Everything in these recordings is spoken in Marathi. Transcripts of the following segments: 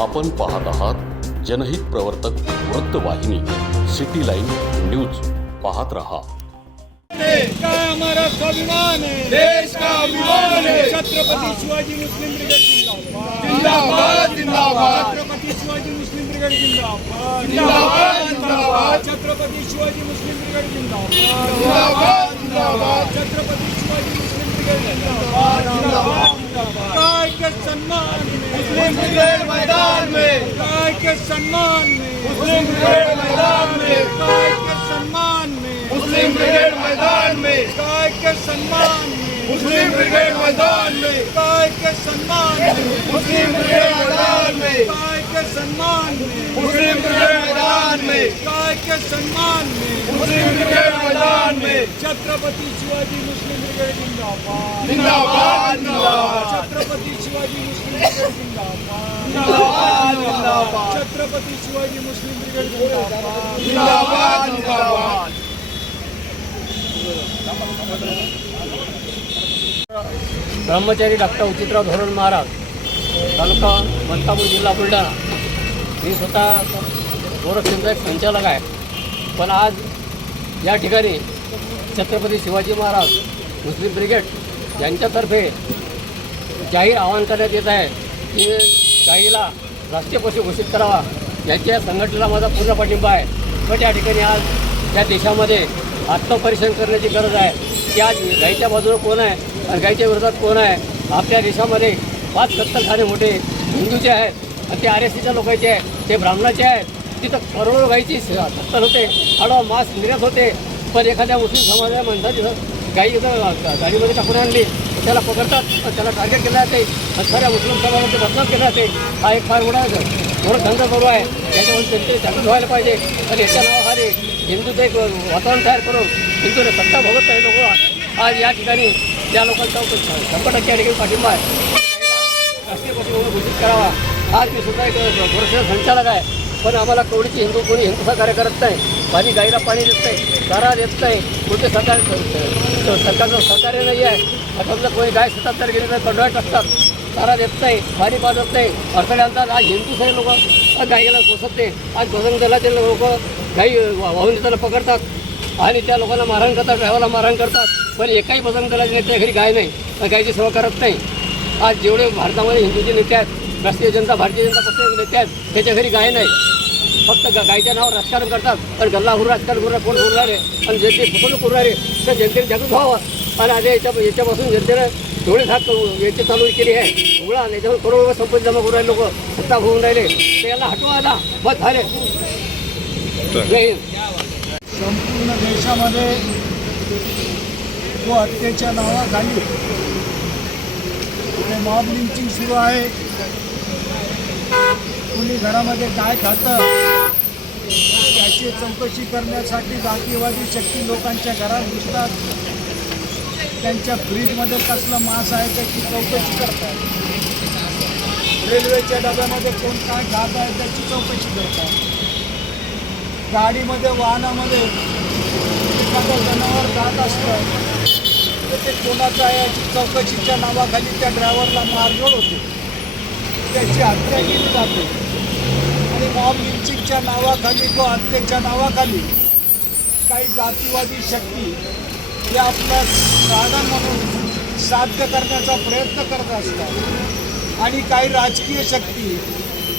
आपण पाहत आहात जनहित प्रवर्तक वृत्तवाहिनी सिटी लाईन न्यूज। पाहत रहा। का हमारा स्वाभिमान है, देश का अभिमान है। छत्रपति शिवाजी मुस्लिम ब्रिगेड जिंदाबाद जिंदाबाद जिंदाबाद। छत्रपति शिवाजी मुस्लिम ब्रिगेड जिंदाबाद जिंदाबाद जिंदाबाद। छत्रपति शिवाजी मुस्लिम ब्रिगेड जिंदाबाद जिंदाबाद जिंदाबाद। छत्रपति शिवाजी मुस्लिम ब्रिगेड जिंदाबाद जिंदाबाद। काय के सम्मान में मुस्लिम ब्रिगेड मैदान में, काय के सम्मान में मुस्लिम ब्रिगेड मैदान में, काय के सम्मान में मुस्लिम ब्रिगेड मैदान में, काय के सम्मान में मुस्लिम ब्रिगेड मैदान में, काय के सम्मान में मुस्लिम ब्रिगेड मैदान में, काय के सम्मान में मुस्लिम ब्रिगेड मैदान में, काय के सम्मान में मुस्लिम ब्रिगेड मैदान में। छत्रपति शिवाजी मुस्लिम ब्रिगेड जिंदाबाद जिंदाबाद जिंदाबाद। छत्रपति शिवाजी मुस्लिम ब्रिगेड जिंदाबाद जिंदाबाद जिंदाबाद। छत्रपति शिवाजी मुस्लिम ब्रिगेड जिंदाबाद जिंदाबाद जिंदाबाद। ब्रह्मचारी डॉक्टर उचितराव धोरण महाराज, तालुका मलकापूर, जिल्हा बुलढाणा। मी स्वतः गोरक्षेंचा एक संचालक आहे। पण आज या ठिकाणी छत्रपती शिवाजी महाराज मुस्लिम ब्रिगेड यांच्यातर्फे जाहीर आवाहन करण्यात येत आहे की गाईला राष्ट्रीय पशु घोषित करावा। याच्या संघटनेला माझा पूर्ण पाठिंबा आहे। पण या ठिकाणी आज या देशामध्ये आत्मपरीक्षण करण्याची गरज आहे की आज गाईच्या बाजूला कोण आहे आणि गाईच्या विरोधात कोण आहे। आपल्या देशामध्ये 5 कत्तलखाने मोठे हिंदूचे आहेत आणि ते RSCच्या लोकांचे आहेत, ते ब्राह्मणाचे आहेत। तिथं करोडो गाईची कत्तल होते, हाडं मांस निर्यात होते। पण एखाद्या मुस्लिम समाजाला म्हणतात तिथं गाई इथं गाडीमध्ये टाकून आणली, त्याला पकडतात आणि त्याला टार्गेट केलं जाते आणि खऱ्या मुस्लिम समाजाचे बदनाम केलं जाते। हा एक फार मोठा धंदा चालू आहे। त्याच्यामध्ये त्यांचे जागृत व्हायला पाहिजे आणि याच्या नावाखाली हिंदूचं एक वातावरण तयार करून हिंदूने सत्ता भोगत आहे लोक। आज या ठिकाणी त्या लोकांचा 100% या ठिकाणी पाठिंबा आहे। राष्ट्रीय पशु घोषित करावा। आज मी सुद्धा एक गोरक्षेचा संचालक आहे, पण आम्हाला कोणी हिंदू सहकार्य करत नाही। पाणी गाईला पाणी देत नाही, चारा देत नाही, कोणते सरकारचं सहकार्य नाही आहे। आता कोणी गाय शेतात जर गेली तर कंडोळ्यात टाकतात, चारा देत नाही, पाणी पाजत नाही, अडथळे आणतात। आज हिंदू सगळे लोक गाईला पोसत नाही। आज बजरंग दलाचे लोक गाई वाहून येताना पकडतात आणि त्या लोकांना मारहाण करतात, ड्रायव्हरला मारहाण करतात। पण एकाही बजरंग दलाचे नेते घरी गाय नाही, गायची सेवा करत नाही। आज जेवढे भारतामध्ये हिंदूचे नेते आहेत, भारतीय जनता पक्षाचे नेते आहेत, त्याच्या घरी गाय नाही। फक्त गायच्या नावावर राजकारण करतात आणि गल्लाहूर राजकारण करून कोण बोलणार आहे आणि जनते फसवणूक करणार आहे। तर जनतेने जागृत व्हावं आणि आज याच्यापासून जनतेनं एवढे धाक याची चालू केली आहे। मुळा याच्यावर करोडो रुपये संपत्ती जमा करून राहिले, लोक सत्ता होऊन राहिले, तर याला हटवा आता मत झाले। जय हिंद। संपूर्ण देशामध्ये जो हत्येच्या नावाखाली मॉब लिंचिंग सुरू आहे। कुणी घरामध्ये काय खातं याची चौकशी करण्यासाठी जातीवादी शक्ती लोकांच्या घरात घुसतात। त्यांच्या फ्रीजमध्ये कसलं मांस आहे त्याची चौकशी करतात। रेल्वेच्या डब्यामध्ये कोण काय खात आहे त्याची चौकशी करतात। गाडीमध्ये वाहनामध्ये एखादं जनावर जात असतं तर ते कोणाचं आहे याची चौकशीच्या नावाखाली त्या ड्रायव्हरला मारझोड होते, त्याची हत्या केली जाते। आणि मॉब लिंचिंगच्या नावाखाली किंवा हत्येच्या नावाखाली काही जातीवादी शक्ती हे आपलं साधन म्हणून साध्य करण्याचा प्रयत्न करत असतात। आणि काही राजकीय शक्ती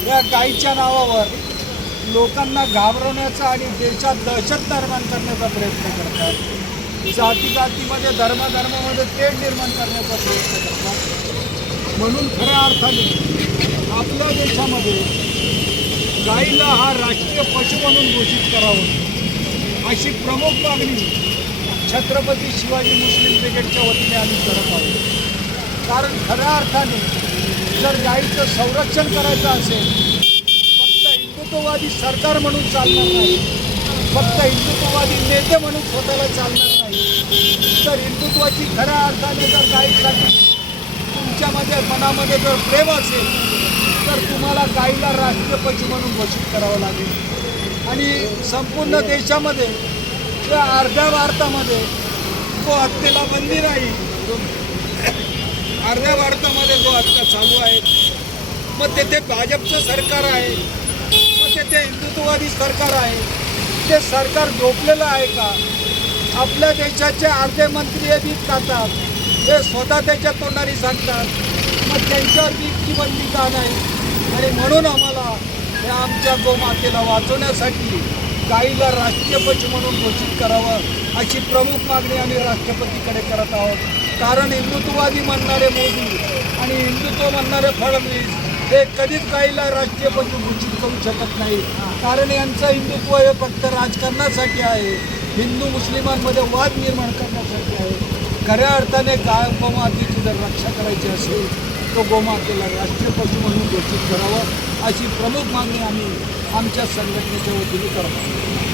या गाईच्या नावावर लोकांना घाबरवण्याचा आणि देशात दहशत निर्माण करण्याचा प्रयत्न करतात। जातीमध्ये धर्मामध्ये तेढ निर्माण करण्याचा प्रयत्न करतात। म्हणून खऱ्या अर्थाने आपल्या देशामध्ये गाईला हा राष्ट्रीय पशु म्हणून घोषित करावं अशी प्रमुख मागणी छत्रपती शिवाजी मुस्लिम ब्रिगेडच्या वतीने आम्ही करत आहोत। कारण खऱ्या अर्थाने जर गाईचं संरक्षण करायचं असेल, फक्त हिंदुत्ववादी सरकार म्हणून चालणार नाही, फक्त हिंदुत्ववादी नेते म्हणून स्वतःला चालणार नाही, तर हिंदुत्वाची खऱ्या अर्थाने जर गाईसाठी तुमच्यामध्ये मनामध्ये जर प्रेम असेल तर तुम्हाला गाईला राष्ट्रीय पशु म्हणून घोषित करावं लागेल। आणि संपूर्ण देशामध्ये किंवा अर्ध्या भारतामध्ये तो हत्येला बंदी नाही। अर्ध्या भारतामध्ये जो हत्या चालू आहे मग तेथे भाजपचं सरकार आहे, मग तेथे हिंदुत्ववादी सरकार आहे. ते सरकार झोपलेलं आहे का? आपल्या देशाचे अर्धे मंत्री हे बीट खातात, हे स्वतः त्याच्या तोंडाने सांगतात. मग त्यांच्यावर बीटची बंदी का नाही? आणि म्हणून आम्हाला या आमच्या गोमातेला वाचवण्यासाठी गाईला राष्ट्रीय पशु म्हणून घोषित करावं अशी प्रमुख मागणी आम्ही राष्ट्रपतीकडे करत आहोत. कारण हिंदुत्ववादी म्हणणारे मोदी आणि हिंदुत्व म्हणणारे फडणवीस हे कधीच गाईला राष्ट्रीय पशु घोषित करू शकत नाही. कारण यांचं हिंदुत्व हे फक्त राजकारणासाठी आहे, हिंदू मुस्लिमांमध्ये वाद निर्माण करण्यासाठी आहे. खऱ्या अर्थाने गोमातेची जर रक्षा करायची असेल तो गोमातेला राष्ट्रीय पशु म्हणून घोषित करावं अशी प्रमुख मागणी आम्ही आमच्या संघटनेच्या वतीने करतो.